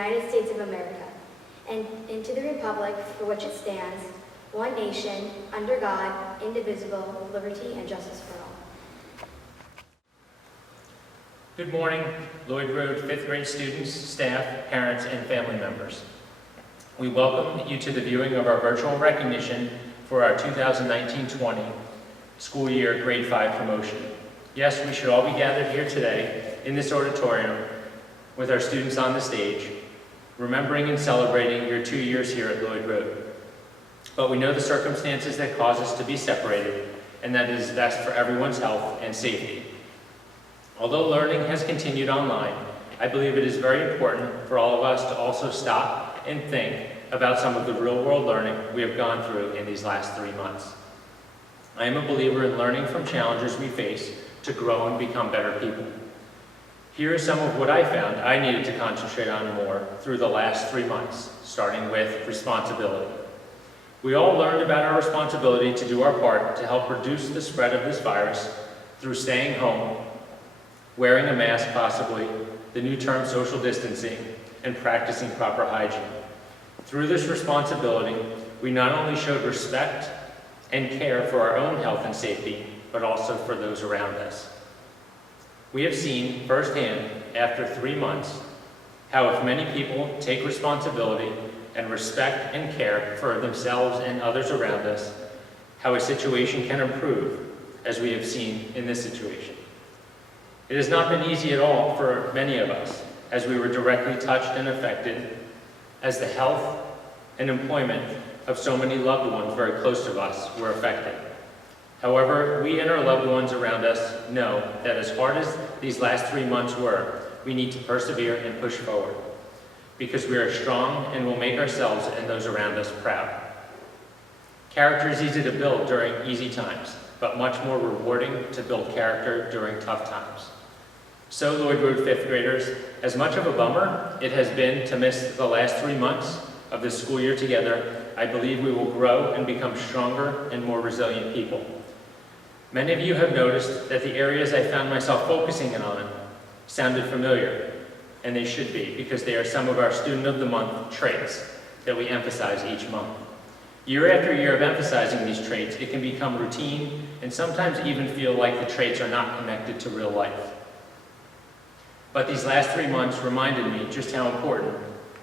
United States of America, and to the republic for which it stands, one nation, under God, indivisible, with liberty and justice for all. Good morning, Lloyd Road 5th grade students, staff, parents, and family members. We welcome you to the viewing of our virtual recognition for our 2019-20 school year grade 5 promotion. Yes, we should all be gathered here today in this auditorium with our students on the stage, remembering and celebrating your 2 years here at Lloyd Road. But we know the circumstances that cause us to be separated, and that it is best for everyone's health and safety. Although learning has continued online, I believe it is very important for all of us to also stop and think about some of the real-world learning we have gone through in these last 3 months. I am a believer in learning from challenges we face to grow and become better people. Here is some of what I found I needed to concentrate on more through the last 3 months, starting with responsibility. We all learned about our responsibility to do our part to help reduce the spread of this virus through staying home, wearing a mask possibly, the new term social distancing, and practicing proper hygiene. Through this responsibility, we not only showed respect and care for our own health and safety, but also for those around us. We have seen firsthand, after 3 months, how if many people take responsibility and respect and care for themselves and others around us, how a situation can improve, as we have seen in this situation. It has not been easy at all for many of us, as we were directly touched and affected, as the health and employment of so many loved ones very close to us were affected. However, we and our loved ones around us know that as hard as these last 3 months were, we need to persevere and push forward, because we are strong and will make ourselves and those around us proud. Character is easy to build during easy times, but much more rewarding to build character during tough times. So, Lloyd Road 5th graders, as much of a bummer it has been to miss the last 3 months of this school year together, I believe we will grow and become stronger and more resilient people. Many of you have noticed that the areas I found myself focusing on sounded familiar, and they should be, because they are some of our Student of the Month traits that we emphasize each month. Year after year of emphasizing these traits, it can become routine and sometimes even feel like the traits are not connected to real life. But these last 3 months reminded me just how important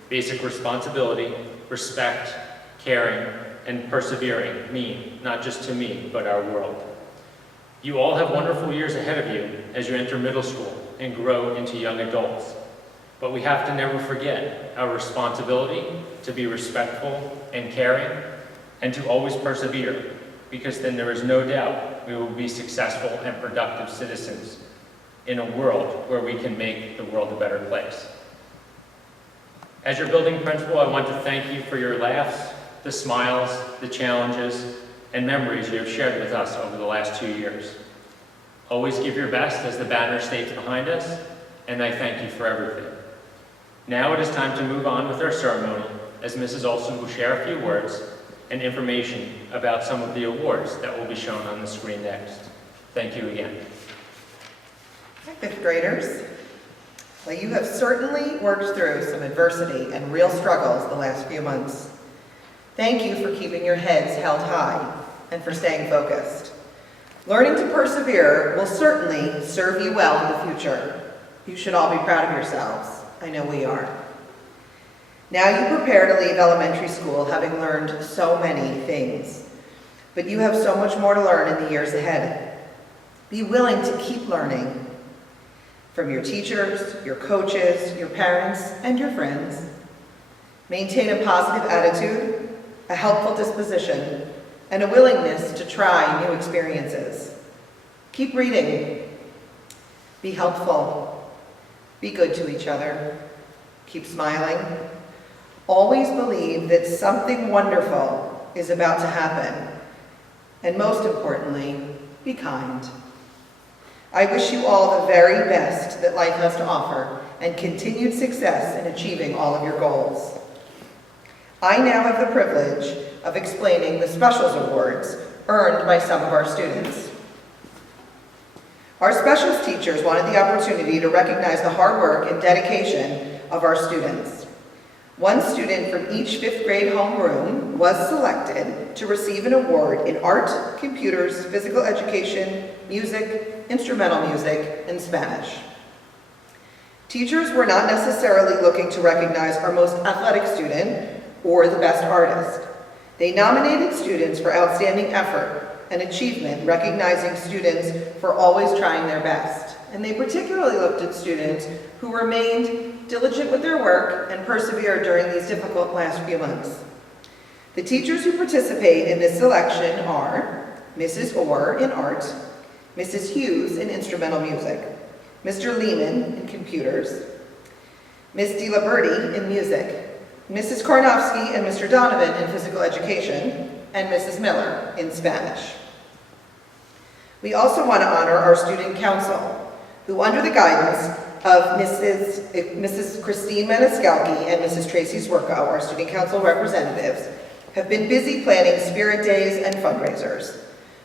basic responsibility, respect, caring, and persevering mean, not just to me, but our world. You all have wonderful years ahead of you as you enter middle school and grow into young adults. But we have to never forget our responsibility to be respectful and caring, and to always persevere, because then there is no doubt we will be successful and productive citizens in a world where we can make the world a better place. As your building principal, I want to thank you for your laughs, the smiles, the challenges, and memories you have shared with us over the last 2 years. Always give your best, as the banner states behind us, and I thank you for everything. Now it is time to move on with our ceremony, as Mrs. Olson will share a few words and information about some of the awards that will be shown on the screen next. Thank you again. Hi, 5th graders. Well, you have certainly worked through some adversity and real struggles the last few months. Thank you for keeping your heads held high and for staying focused. Learning to persevere will certainly serve you well in the future. You should all be proud of yourselves. I know we are. Now you prepare to leave elementary school having learned so many things, but you have so much more to learn in the years ahead. Be willing to keep learning from your teachers, your coaches, your parents, and your friends. Maintain a positive attitude, a helpful disposition, and a willingness to try new experiences. Keep reading. Be helpful. Be good to each other. Keep smiling. Always believe that something wonderful is about to happen. And most importantly, be kind. I wish you all the very best that life has to offer and continued success in achieving all of your goals. I now have the privilege of explaining the Specials Awards earned by some of our students. Our specials teachers wanted the opportunity to recognize the hard work and dedication of our students. One student from each 5th grade homeroom was selected to receive an award in art, computers, physical education, music, instrumental music, and Spanish. Teachers were not necessarily looking to recognize our most athletic student or the best artist. They nominated students for outstanding effort and achievement, recognizing students for always trying their best. And they particularly looked at students who remained diligent with their work and persevered during these difficult last few months. The teachers who participate in this selection are Mrs. Orr in art, Mrs. Hughes in instrumental music, Mr. Lehman in computers, Ms. DiLiberti in music, Mrs. Karnofsky and Mr. Donovan in physical education, and Mrs. Miller in Spanish. We also want to honor our student council, who under the guidance of Mrs. Christine Maniscalchi and Mrs. Tracy Zwerko, our student council representatives, have been busy planning spirit days and fundraisers.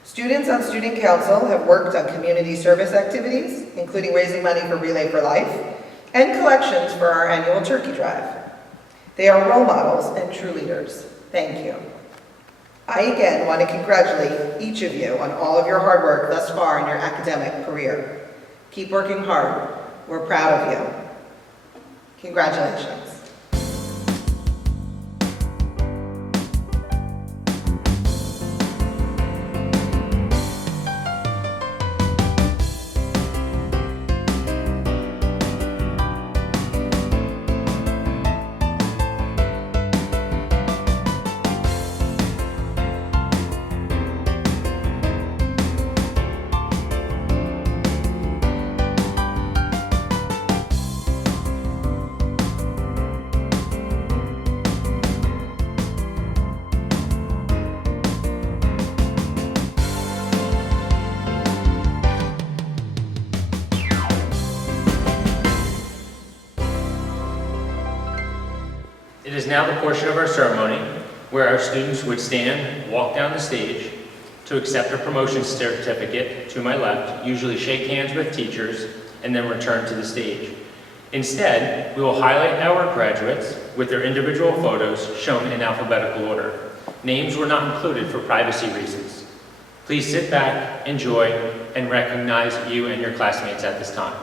Students on student council have worked on community service activities, including raising money for Relay for Life and collections for our annual turkey drive. They are role models and true leaders. Thank you. I again want to congratulate each of you on all of your hard work thus far in your academic career. Keep working hard. We're proud of you. Congratulations. It is now the portion of our ceremony where our students would stand, walk down the stage to accept a promotion certificate to my left, usually shake hands with teachers, and then return to the stage. Instead, we will highlight our graduates with their individual photos shown in alphabetical order. Names were not included for privacy reasons. Please sit back, enjoy, and recognize you and your classmates at this time.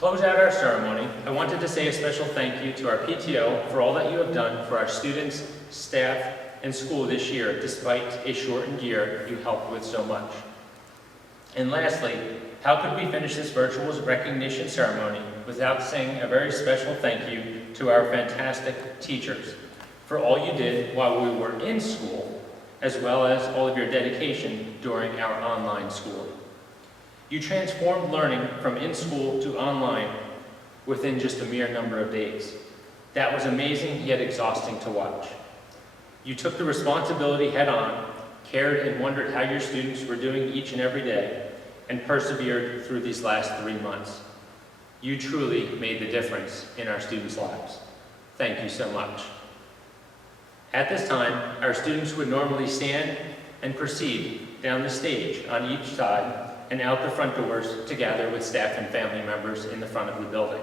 Close out our ceremony, I wanted to say a special thank you to our PTO for all that you have done for our students, staff, and school this year, despite a shortened year. You helped with so much. And lastly, how could we finish this virtual recognition ceremony without saying a very special thank you to our fantastic teachers for all you did while we were in school, as well as all of your dedication during our online schooling. You transformed learning from in-school to online within just a mere number of days. That was amazing yet exhausting to watch. You took the responsibility head-on, cared and wondered how your students were doing each and every day, and persevered through these last 3 months. You truly made the difference in our students' lives. Thank you so much. At this time, our students would normally stand and proceed down the stage on each side and out the front doors to gather with staff and family members in the front of the building.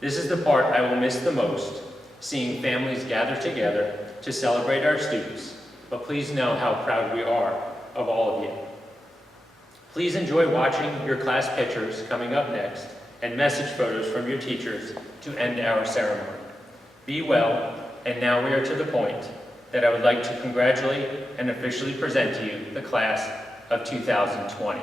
This is the part I will miss the most, seeing families gather together to celebrate our students, but please know how proud we are of all of you. Please enjoy watching your class pictures coming up next and message photos from your teachers to end our ceremony. Be well, and now we are to the point that I would like to congratulate and officially present to you the class of 2020.